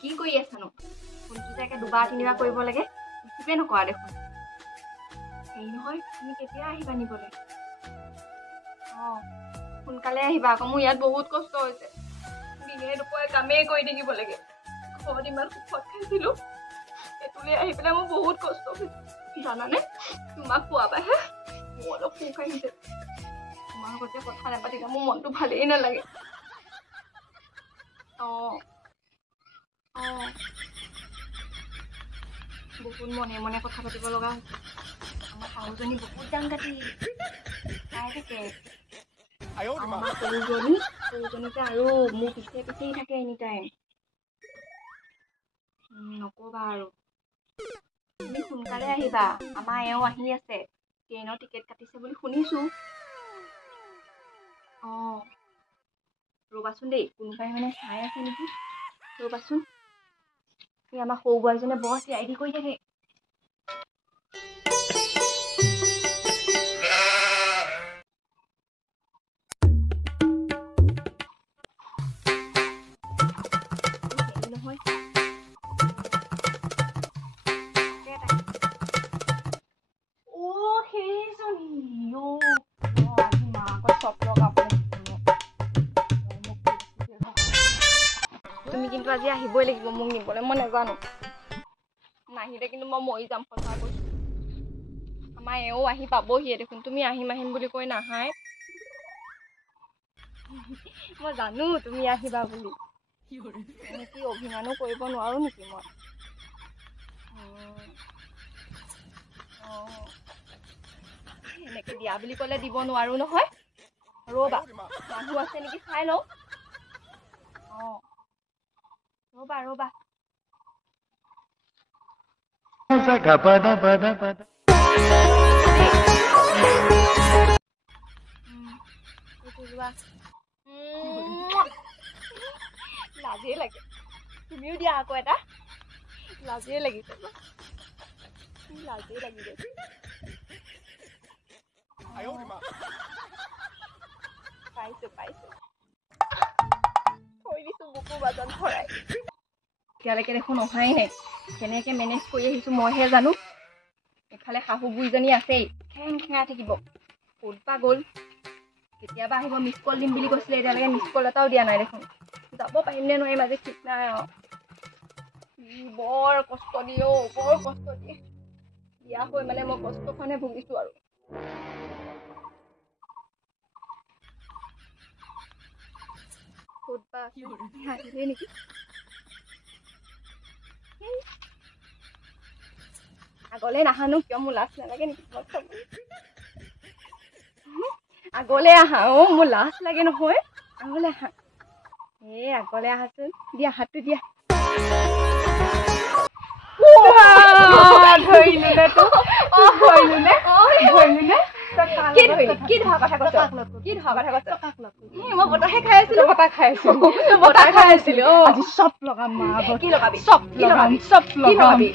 কি কৰি আছানো ফোনটো যে দুবাৰ তিনিবাৰ কৰিব লাগে ৰিচিভে নকৰা দেখোন হেৰি নহয় তুমি কেতিয়া আহিবা নিবলৈ সোনকালে আহিবা আকৌ মোৰ ইয়াত বহুত কষ্ট হৈছে দিনে দুপৰীয়া কামেই কৰি থাকিব লাগে ঘৰত ইমান সুখত খাইছিলোঁ এইটোলৈ আহি পেলাই মোৰ বহুত কষ্ট হৈছে জানানে তোমাক পোৱা পাইহে মোৰ অলপ সুখ আহিছে তোমাৰ লগত যে কথা নাপাতিলে মোৰ মনটো ভালেই নালাগে বহুত মনে মনে কথা পাতিব লগা হৈছে আমাৰ শাহুজনী বহুত ডাংগাটি চাই থাকে আমাৰ সৰুজনীকে আৰু মোৰ পিছে পিছেই থাকে এনি টাইম নকবা আৰু তুমি সোনকালে আহিবা আমাৰ এওঁ আহি আছে ট্ৰেইনৰ টিকেট কাটিছে বুলি শুনিছোঁ ৰ'বাচোন দেই কোনোবাই মানে চাই আছে নেকি ৰ'বাচোন এই আমাৰ সৰু বোৱাৰীজনে বৰ চিআইডি কৰি থাকে তুমি কিন্তু আজি আহিবই লাগিব মোক নিবলৈ মই নাজানো নাহিলে কিন্তু মই মৰি যাম সঁচা কৈছো আমাৰ এওঁ আহি পাবহিয়ে দেখোন তুমি আহিম আহিম বুলি কৈ নাহাই মই জানো তুমি আহিবা বুলি কি অভিমানো কৰিব নোৱাৰো নেকি মই এনেকে দিয়া বুলি ক'লে দিব নোৱাৰো নহয় ৰ'বা মানুহ আছে নেকি চাই লওঁ ৰ'বা লাজেই লাগে তুমিও দিয়া আকৌ এটা লাজেই লাগিছে লাজেই লাগি গৈছে পাইছো থৈ দিছো বুকু বাজন ভৰাই এতিয়ালৈকে দেখোন অহাই নাই কেনেকে মেনেজ কৰি আহিছো মইহে জানো এফালে শাহু বুঢ়ীজনী আছেই খেং খেঙাই থাকিব ক'তবা গ'ল কেতিয়াবা আহিব মিছ কল দিম বুলি কৈছিলে এতিয়ালৈকে মিছ কল এটাও দিয়া নাই দেখোন যাব পাৰিম নে নোৱাৰিম আজি ঠিক নাই বৰ কষ্ট দিয়ে বৰ কষ্ট দিয়ে বিয়া হৈ মানে মই কষ্টখনে ভুগিছো আৰু ক'তবা আহিলে নেকি আগলে নাহানো কিয় মোৰ লাজ নালাগে নেকি আগলে আহা মোৰ লাজ লাগে নহয় আগলে আহা আগলে আহাচোন দিয়া হাতটো দিয়া কি ধৰা কথা কৈছ মই বতাহে খাই আছিলো আজি চব লগাম মা কি লগাবি চব লগাবি